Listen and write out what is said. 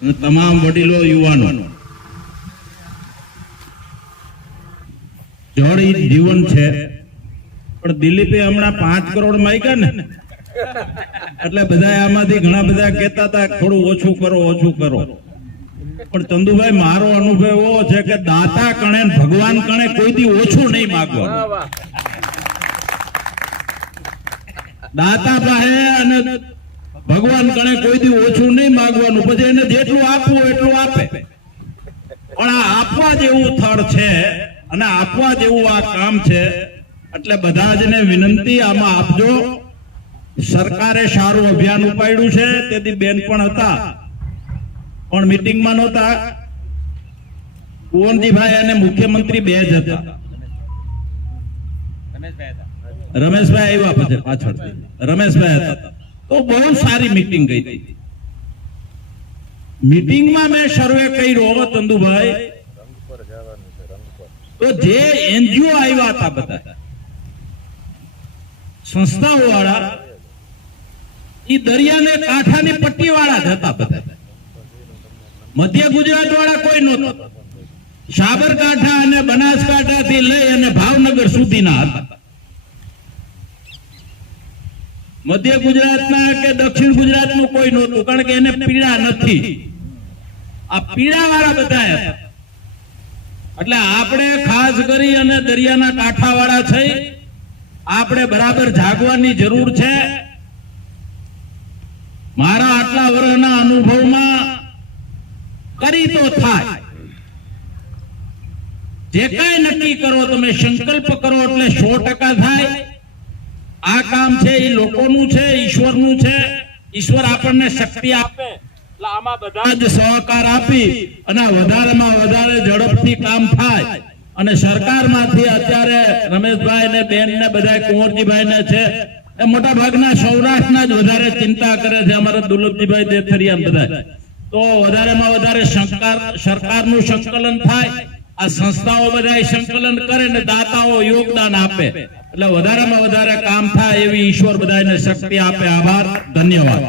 અને તમામ વડીલો યુવાનો જળ ઈ જીવન છે, પણ દિલીપે હમણાં 5 કરોડ માંગ્યા ને એટલે બધા આમાંથી ઘણા બધા કહેતા હતા થોડું ઓછું કરો, પણ ચંદુભાઈ મારો અનુભવ એવો છે કે દાતા કણે ભગવાન કણે કોઈથી ઓછું નહીં માંગવાનું. દાતા પાસે અને ભગવાન કણે કોઈથી ઓછું નહીં માંગવાનું, પછી એને જેટલું આપવું એટલું આપે. પણ આ આપવા જેવું થળ છે અને આપવા જેવું આ કામ છે, એટલે બધા જને વિનંતી આમાં આપજો. સરકારે સારું અભિયાન ઉપાડ્યું છે, તેથી બેન પણ હતા પણ મીટિંગમાં નહોતા. કુંવરજીભાઈ અને મુખ્યમંત્રી 2 જ હતા. રમેશભાઈ આવ્યા પછી પાછળથી રમેશભાઈ હતા. તો બહુ સારી મીટિંગ ગઈ હતી. મીટિંગમાં મેં સર્વે કર્યો ચંદુભાઈ, તો જે એનજીઓ આવ્યા હતા બધા સંસ્થાઓ વાળા, ઈ દરિયાને કાંઠાની પટ્ટી વાળા જ હતા બધા. મધ્ય ગુજરાત વાળા કોઈ નહોતા. સાબરકાંઠા અને બનાસકાંઠા થી લઈ અને ભાવનગર સુધીના હતા. મધ્ય ગુજરાતના કે દક્ષિણ ગુજરાતનું કોઈ નહોતું, કારણ કે એને પીડા નથી. આ પીડા વાળા બધા હતા. એટલે આપણે ખાસ કરી અને દરિયાના કાંઠા વાળા થઈ આપણે બરાબર જાગવાની જરૂર છે. મારા આટલા વર્ષના અનુભવમાં કરી તો થાય, જે કાંઈ નક્કી કરો તમે સંકલ્પ કરો એટલે 100% થાય. આ કામ છે એ લોકોનું છે, ઈશ્વરનું છે. ઈશ્વર આપણને શક્તિ આપે એટલે આમાં બધા જ સહકાર આપી અને વધારેમાં વધારે ઝડપથી કામ થાય. અને સરકારમાંથી અત્યારે રમેશભાઈ ને બેન ને બધા કુંવરજીભાઈ ને છે એ મોટા ભાગના સૌરાષ્ટ્રના જ વધારે ચિંતા કરે છે. અમારા દુર્લભજીભાઈ દેથરિયા બધા, તો વધારેમાં વધારે સરકારનું સંકલન થાય. આ સંસ્થાઓ બધા સંકલન કરે ને દાતાઓ યોગદાન આપે એટલે વધારેમાં વધારે કામ થાય એવી ઈશ્વર બધાને શક્તિ આપે. આભાર, ધન્યવાદ.